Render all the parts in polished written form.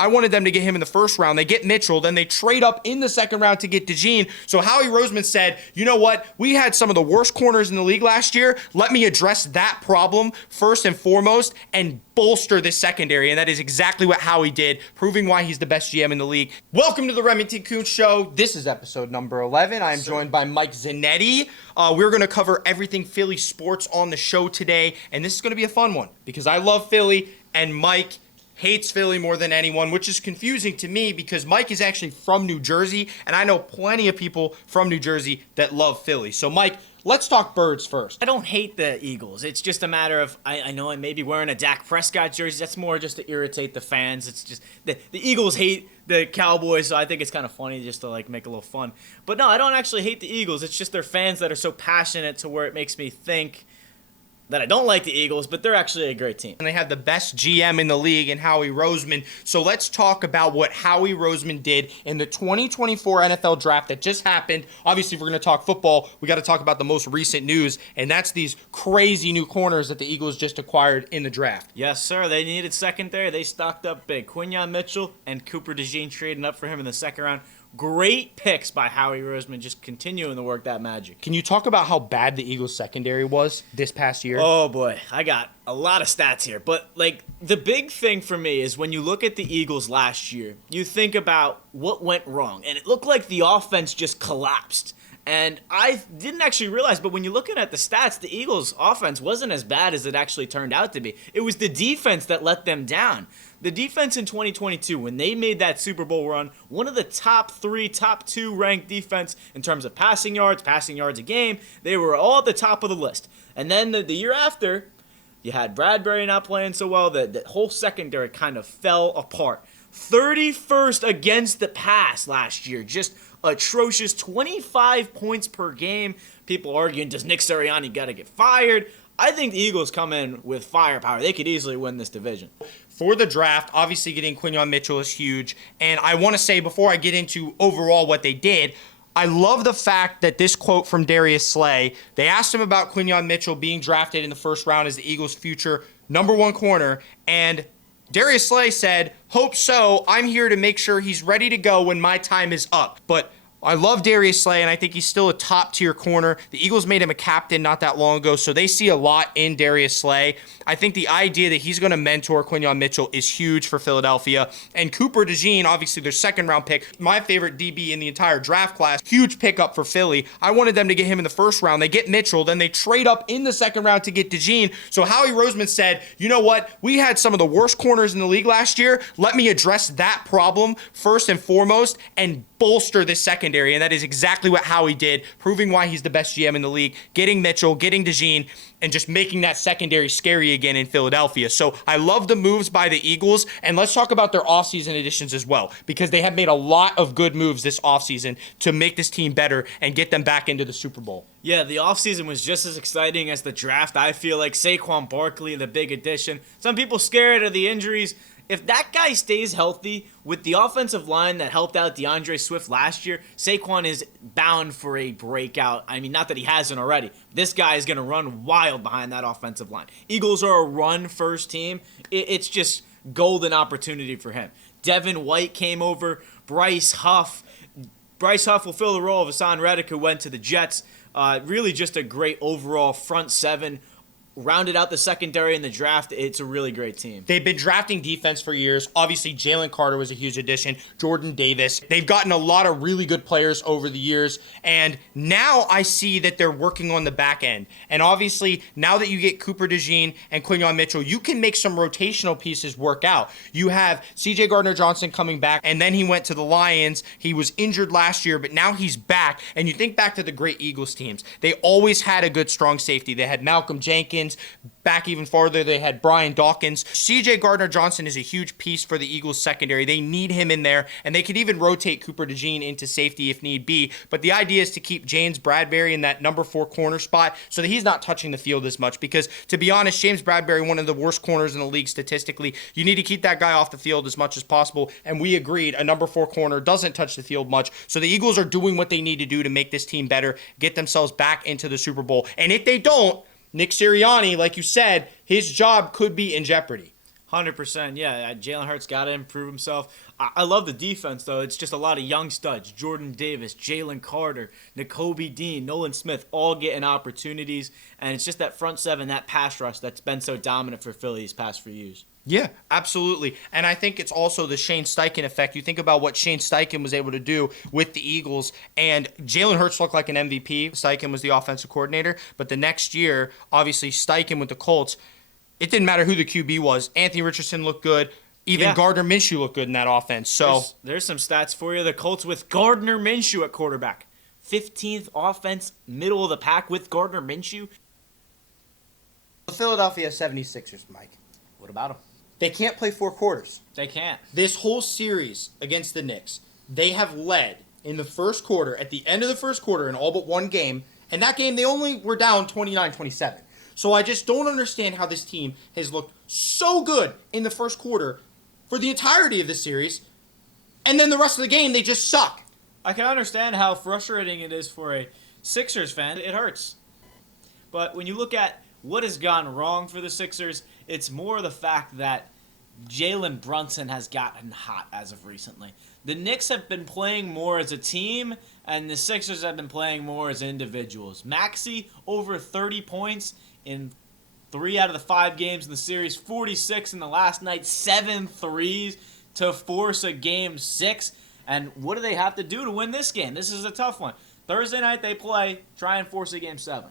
I wanted them to get him in the first round. They get Mitchell, then they trade up in the second round to get DeJean. So Howie Roseman said, you know what? We had some of the worst corners in the league last year. Let me address that problem first and foremost and bolster this secondary. And that is exactly what Howie did, proving why he's the best GM in the league. Welcome to the Remington Kuhn Show. This is episode number 11. I am joined by Mike Zanetti. We're going to cover everything Philly sports on the show today. And this is going to be a fun one because I love Philly and Mike hates Philly more than anyone, which is confusing to me because Mike is actually from New Jersey, and I know plenty of people from New Jersey that love Philly. So, Mike, let's talk birds first. I don't hate the Eagles. It's just a matter of, I know I may be wearing a Dak Prescott jersey. That's more just to irritate the fans. It's just, the Eagles hate the Cowboys, so I think it's kind of funny just to, like, make a little fun. But no, I don't actually hate the Eagles. It's just their fans that are so passionate to where it makes me think that I don't like the Eagles, but they're actually a great team. And they have the best GM in the league in Howie Roseman. So let's talk about what Howie Roseman did in the 2024 NFL draft that just happened. Obviously, if we're going to talk football, we got to talk about the most recent news, and that's these crazy new corners that the Eagles just acquired in the draft. Yes, sir. They needed secondary. They stocked up big. Quinyon Mitchell and Cooper DeJean trading up for him in the second round. Great picks by Howie Roseman, just continuing to work that magic. Can you talk about how bad the Eagles secondary was this past year? Oh, boy. I got a lot of stats here. But, like, the big thing for me is when you look at the Eagles last year, you think about what went wrong. And it looked like the offense just collapsed. And I didn't actually realize, but when you're looking at the stats, the Eagles' offense wasn't as bad as it actually turned out to be. It was the defense that let them down. The defense in 2022, when they made that Super Bowl run, one of the top 3, top 2 ranked defense in terms of passing yards a game. They were all at the top of the list. And then the year after, you had Bradbury not playing so well. The whole secondary kind of fell apart. 31st against the pass last year. Just atrocious. 25 points per game. People arguing, does Nick Sirianni got to get fired? I think the Eagles come in with firepower. They could easily win this division. For the draft, obviously getting Quinyon Mitchell is huge. And I want to say, before I get into overall what they did, I love the fact that this quote from Darius Slay, they asked him about Quinyon Mitchell being drafted in the first round as the Eagles' future #1 corner. And Darius Slay said, "Hope so. I'm here to make sure he's ready to go when my time is up." But I love Darius Slay, and I think he's still a top-tier corner. The Eagles made him a captain not that long ago, so they see a lot in Darius Slay. I think the idea that he's going to mentor Quinyon Mitchell is huge for Philadelphia. And Cooper DeJean, obviously their second-round pick, my favorite DB in the entire draft class, huge pickup for Philly. I wanted them to get him in the first round. They get Mitchell, then they trade up in the second round to get DeJean. So Howie Roseman said, you know what? We had some of the worst corners in the league last year. Let me address that problem first and foremost and bolster this secondary, and that is exactly what Howie did, proving why he's the best GM in the league, getting Mitchell, getting DeJean, and just making that secondary scary again in Philadelphia. So I love the moves by the Eagles, and let's talk about their offseason additions as well, because they have made a lot of good moves this offseason to make this team better and get them back into the Super Bowl. Yeah, the offseason was just as exciting as the draft. I feel like Saquon Barkley, the big addition. Some people scared of the injuries. If that guy stays healthy with the offensive line that helped out DeAndre Swift last year, Saquon is bound for a breakout. I mean, not that he hasn't already. This guy is going to run wild behind that offensive line. Eagles are a run-first team. It's just golden opportunity for him. Devin White came over. Bryce Huff. Bryce Huff will fill the role of Hassan Reddick, who went to the Jets. Really just a great overall front seven. Rounded out the secondary in the draft. It's a really great team. They've been drafting defense for years. Obviously, Jalen Carter was a huge addition. Jordan Davis. They've gotten a lot of really good players over the years. And now I see that they're working on the back end. And obviously, now that you get Cooper DeJean and Quinyon Mitchell, you can make some rotational pieces work out. You have C.J. Gardner-Johnson coming back, and then he went to the Lions. He was injured last year, but now he's back. And you think back to the great Eagles teams. They always had a good, strong safety. They had Malcolm Jenkins. Back even farther, they had Brian Dawkins. C.J. Gardner-Johnson is a huge piece for the Eagles secondary. They need him in there, and they could even rotate Cooper DeJean into safety if need be. But the idea is to keep James Bradbury in that #4 corner spot so that he's not touching the field as much because, to be honest, James Bradbury, one of the worst corners in the league statistically, you need to keep that guy off the field as much as possible, and we agreed a #4 corner doesn't touch the field much. So the Eagles are doing what they need to do to make this team better, get themselves back into the Super Bowl. And if they don't, Nick Sirianni, like you said, his job could be in jeopardy. 100%, yeah. Jalen Hurts got to improve himself. I love the defense, though. It's just a lot of young studs. Jordan Davis, Jalen Carter, Nakobe Dean, Nolan Smith, all getting opportunities. And it's just that front seven, that pass rush that's been so dominant for Philly these past few years. Yeah, absolutely. And I think it's also the Shane Steichen effect. You think about what Shane Steichen was able to do with the Eagles, and Jalen Hurts looked like an MVP. Steichen was the offensive coordinator. But the next year, obviously, Steichen with the Colts, it didn't matter who the QB was. Anthony Richardson looked good. Even Gardner Minshew looked good in that offense. So there's some stats for you. The Colts with Gardner Minshew at quarterback. 15th offense, middle of the pack with Gardner Minshew. the Philadelphia 76ers, Mike, What about them? they can't play 4 quarters. They can't. This whole series against the Knicks, they have led in the first quarter, at the end of the first quarter in all but one game. And that game, they only were down 29-27. So I just don't understand how this team has looked so good in the first quarter for the entirety of the series, and then the rest of the game, they just suck. I can understand how frustrating it is for a Sixers fan. It hurts. But when you look at what has gone wrong for the Sixers, it's more the fact that Jalen Brunson has gotten hot as of recently. The Knicks have been playing more as a team, and the Sixers have been playing more as individuals. Maxey, over 30 points in 3 out of the 5 games in the series, 46 in the last night, 7 threes to force a game 6. And what do they have to do to win this game? This is a tough one. Thursday night they play, try and force a game 7.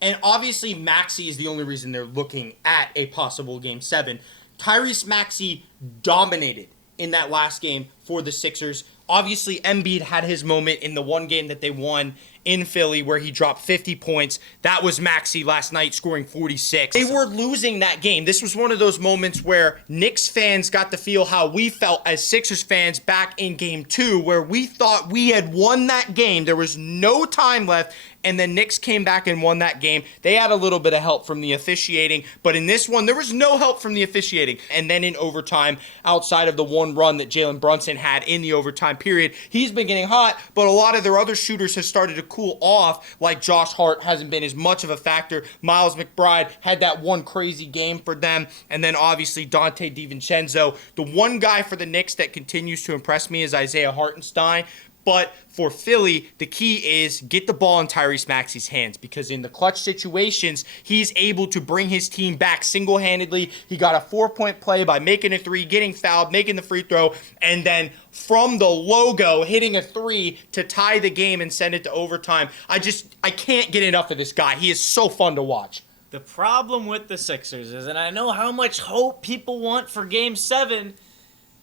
And obviously, Maxey is the only reason they're looking at a possible game 7. Tyrese Maxey dominated in that last game for the Sixers. Obviously, Embiid had his moment in the one game that they won in Philly where he dropped 50 points. That was Maxey last night scoring 46. They were losing that game. This was one of those moments where Knicks fans got to feel how we felt as Sixers fans back in game 2, where we thought we had won that game. There was no time left, and then Knicks came back and won that game. They had a little bit of help from the officiating, but in this one, there was no help from the officiating. And then in overtime, outside of the one run that Jalen Brunson had in the overtime period, he's been getting hot, but a lot of their other shooters have started to cool off, like Josh Hart hasn't been as much of a factor. Miles McBride had that one crazy game for them, and then obviously Dante DiVincenzo. The one guy for the Knicks that continues to impress me is Isaiah Hartenstein. But for Philly, the key is get the ball in Tyrese Maxey's hands, because in the clutch situations, he's able to bring his team back single-handedly. He got a 4-point play by making a 3, getting fouled, making the free throw, and then from the logo, hitting a 3 to tie the game and send it to overtime. I can't get enough of this guy. He is so fun to watch. The problem with the Sixers is, and I know how much hope people want for game 7,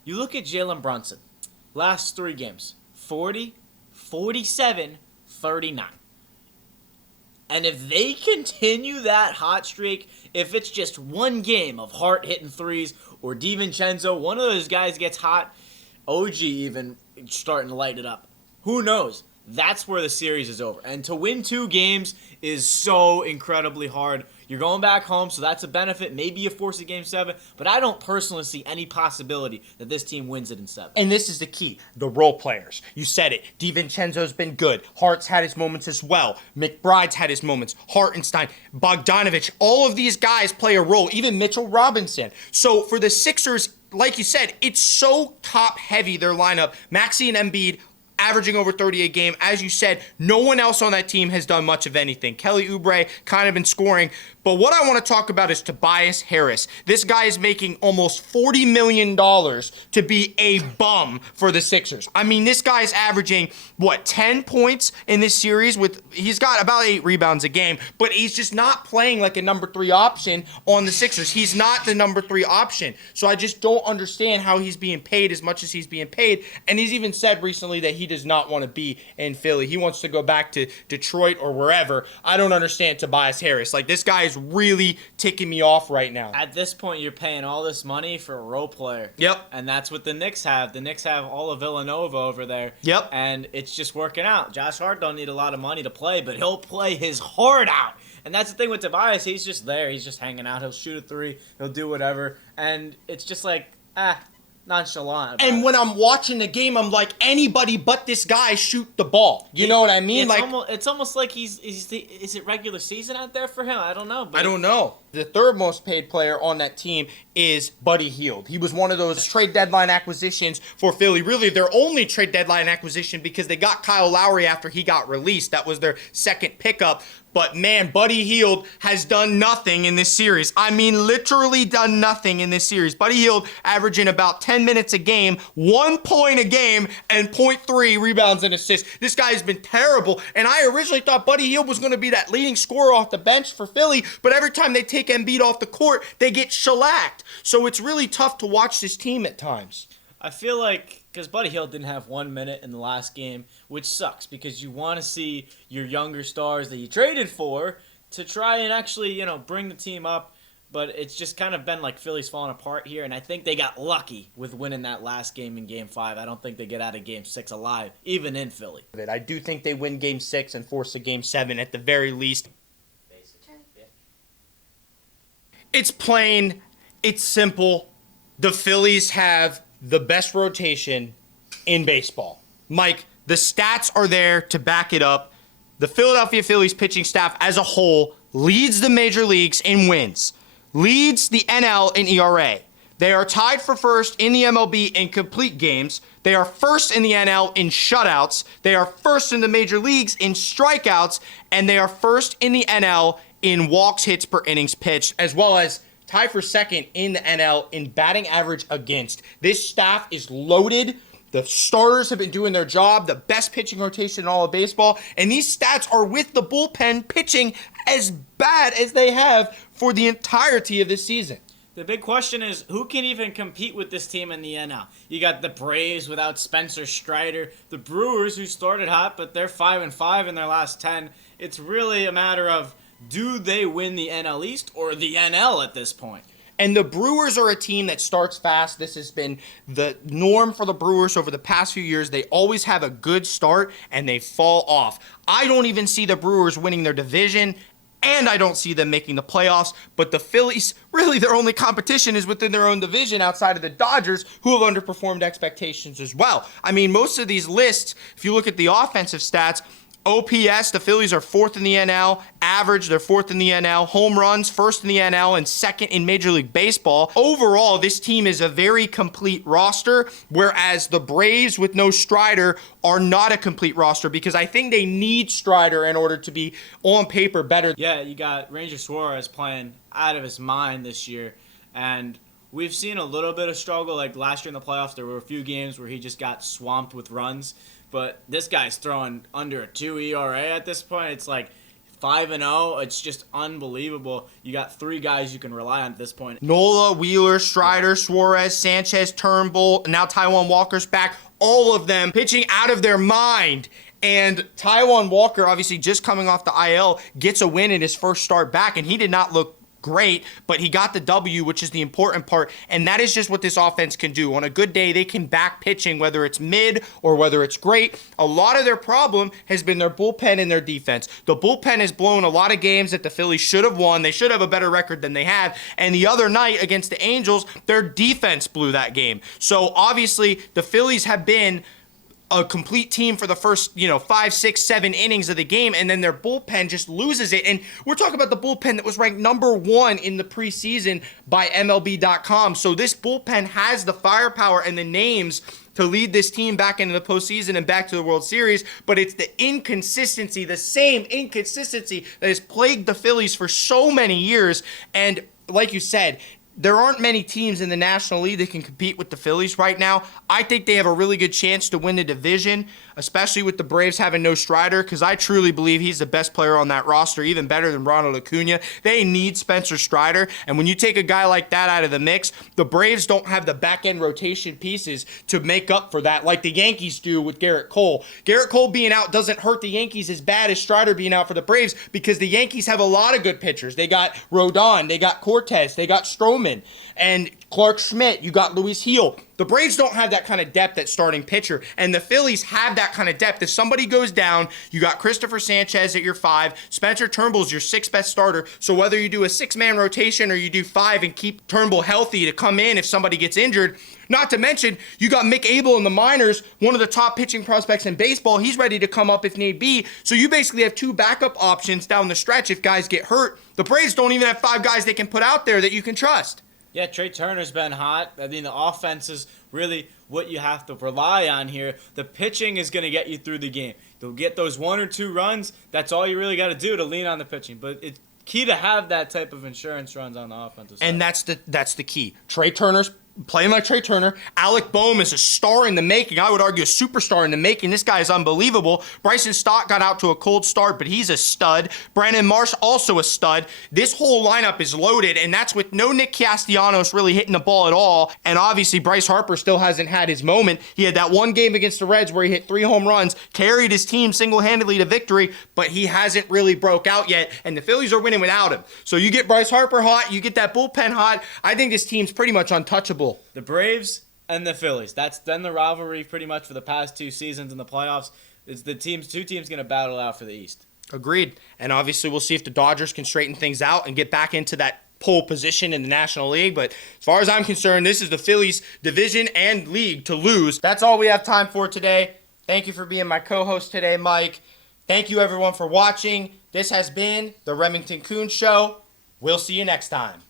you look at Jalen Brunson. Last 3 games. 40, 47, 39. And if they continue that hot streak, if it's just one game of Hart hitting threes or DiVincenzo, one of those guys gets hot, OG even starting to light it up. Who knows? That's where the series is over. And to win 2 games is so incredibly hard. You're going back home, so that's a benefit. Maybe you force a game 7, but I don't personally see any possibility that this team wins it in 7. And this is the key, the role players. You said it. DiVincenzo's been good. Hart's had his moments as well. McBride's had his moments. Hartenstein, Bogdanovich, all of these guys play a role, even Mitchell Robinson. So for the Sixers, like you said, it's so top-heavy, their lineup. Maxey and Embiid averaging over 30 a game. As you said, no one else on that team has done much of anything. Kelly Oubre kind of been scoring. But what I want to talk about is Tobias Harris. This guy is making almost $40 million to be a bum for the Sixers. I mean, this guy's averaging, 10 points in this series? He's got about 8 rebounds a game, but he's just not playing like a number 3 option on the Sixers. He's not the number 3 option. So I just don't understand how he's being paid as much as he's being paid. And he's even said recently that he does not want to be in Philly. He wants to go back to Detroit or wherever. I don't understand Tobias Harris. Like, this guy is really ticking me off right now. At this point, you're paying all this money for a role player. Yep. And that's what the Knicks have. The Knicks have all of Villanova over there. Yep. And it's just working out. Josh Hart don't need a lot of money to play, but he'll play his heart out. And that's the thing with Tobias. He's just there. He's just hanging out. He'll shoot a 3. He'll do whatever. And it's just like, nonchalant. And when I'm watching the game, I'm like, anybody but this guy shoot the ball. You know what I mean? It's almost like is it regular season out there for him? I don't know. But I don't know. The third most paid player on that team is Buddy Hield. He was one of those trade deadline acquisitions for Philly. Really, their only trade deadline acquisition because they got Kyle Lowry after he got released. That was their second pickup. But man, Buddy Hield has done nothing in this series. I mean, literally done nothing in this series. Buddy Hield averaging about 10 minutes a game, 1 point a game, and 0.3 rebounds and assists. This guy has been terrible, and I originally thought Buddy Hield was going to be that leading scorer off the bench for Philly, but every time they take Embiid off the court, they get shellacked. So it's really tough to watch this team at times. I feel like, because Buddy Hield didn't have 1 minute in the last game, which sucks because you want to see your younger stars that you traded for to try and actually, bring the team up. But it's just kind of been like Philly's falling apart here, and I think they got lucky with winning that last game in Game 5. I don't think they get out of Game 6 alive, even in Philly. I do think they win Game 6 and force a Game 7 at the very least. It's plain, it's simple. The Phillies have the best rotation in baseball. Mike, the stats are there to back it up. The Philadelphia Phillies pitching staff as a whole leads the major leagues in wins, leads the NL in ERA. They are tied for first in the MLB in complete games. They are first in the NL in shutouts. They are first in the major leagues in strikeouts. And they are first in the NL in walks, hits per innings pitched, as well as tied for second in the NL in batting average against. This staff is loaded. The starters have been doing their job, the best pitching rotation in all of baseball, and these stats are with the bullpen pitching as bad as they have for the entirety of this season. The big question is, who can even compete with this team in the NL? You got the Braves without Spencer Strider, the Brewers who started hot, but they're 5-5 in their last 10. It's really a matter of, do they win the NL East or the NL at this point? And the Brewers are a team that starts fast. This has been the norm for the Brewers over the past few years. They always have a good start and they fall off. I don't even see the Brewers winning their division, and I don't see them making the playoffs. But the Phillies, really their only competition is within their own division outside of the Dodgers, who have underperformed expectations as well. I mean, most of these lists, if you look at the offensive stats, OPS, the Phillies are fourth in the NL. Average, they're fourth in the NL. Home runs, first in the NL and second in Major League Baseball. Overall, this team is a very complete roster, whereas the Braves with no Strider are not a complete roster because I think they need Strider in order to be on paper better. Yeah, you got Ranger Suarez playing out of his mind this year, and we've seen a little bit of struggle. Like last year in the playoffs, there were a few games where he just got swamped with runs. But this guy's throwing under a 2 ERA at this point. It's like 5-0. It's just unbelievable. You got 3 guys you can rely on at this point. Nola, Wheeler, Strider, Suarez, Sanchez, Turnbull, now Taijuan Walker's back. All of them pitching out of their mind. And Taijuan Walker, obviously just coming off the IL, gets a win in his first start back, and he did not look great, but he got the W, which is the important part, and that is just what this offense can do. On a good day, they can back pitching, whether it's mid or whether it's great. A lot of their problem has been their bullpen and their defense. The bullpen has blown a lot of games that the Phillies should have won. They should have a better record than they have, and the other night against the Angels, their defense blew that game. So obviously, the Phillies have been a complete team for the first, 5, 6, 7 innings of the game, and then their bullpen just loses it. And we're talking about the bullpen that was ranked number 1 in the preseason by MLB.com. So this bullpen has the firepower and the names to lead this team back into the postseason and back to the World Series, but it's the inconsistency, the same inconsistency that has plagued the Phillies for so many years. And like you said, there aren't many teams in the National League that can compete with the Phillies right now. I think they have a really good chance to win the division, especially with the Braves having no Strider, because I truly believe he's the best player on that roster, even better than Ronald Acuna. They need Spencer Strider, and when you take a guy like that out of the mix, the Braves don't have the back-end rotation pieces to make up for that like the Yankees do with Garrett Cole. Garrett Cole being out doesn't hurt the Yankees as bad as Strider being out for the Braves because the Yankees have a lot of good pitchers. They got Rodon, they got Cortez, they got Stroman, and Clark Schmidt, you got Luis Heel. The Braves don't have that kind of depth at starting pitcher, and the Phillies have that kind of depth. If somebody goes down, you got Christopher Sanchez at your 5, Spencer Turnbull's your 6th best starter, so whether you do a 6-man rotation or you do 5 and keep Turnbull healthy to come in if somebody gets injured, Not to mention, you got Mick Abel in the minors, one of the top pitching prospects in baseball. He's ready to come up if need be. So you basically have 2 backup options down the stretch if guys get hurt. The Braves don't even have 5 guys they can put out there that you can trust. Yeah, Trey Turner's been hot. I mean, the offense is really what you have to rely on here. The pitching is going to get you through the game. You'll get those 1 or 2 runs. That's all you really got to do to lean on the pitching. But it's key to have that type of insurance runs on the offensive side. And that's the key. Trey Turner's playing like Trey Turner. Alec Boehm is a star in the making. I would argue a superstar in the making. This guy is unbelievable. Bryson Stott got out to a cold start, but he's a stud. Brandon Marsh, also a stud. This whole lineup is loaded, and that's with no Nick Castellanos really hitting the ball at all. And obviously, Bryce Harper still hasn't had his moment. He had that one game against the Reds where he hit 3 home runs, carried his team single-handedly to victory, but he hasn't really broke out yet, and the Phillies are winning without him. So you get Bryce Harper hot, you get that bullpen hot. I think this team's pretty much untouchable. The Braves and the Phillies. That's been the rivalry pretty much for the past 2 seasons in the playoffs. It's the 2 teams going to battle out for the East. Agreed. And obviously we'll see if the Dodgers can straighten things out and get back into that pole position in the National League. But as far as I'm concerned, this is the Phillies division and league to lose. That's all we have time for today. Thank you for being my co-host today, Mike. Thank you everyone for watching. This has been the Remington Kuhn Show. We'll see you next time.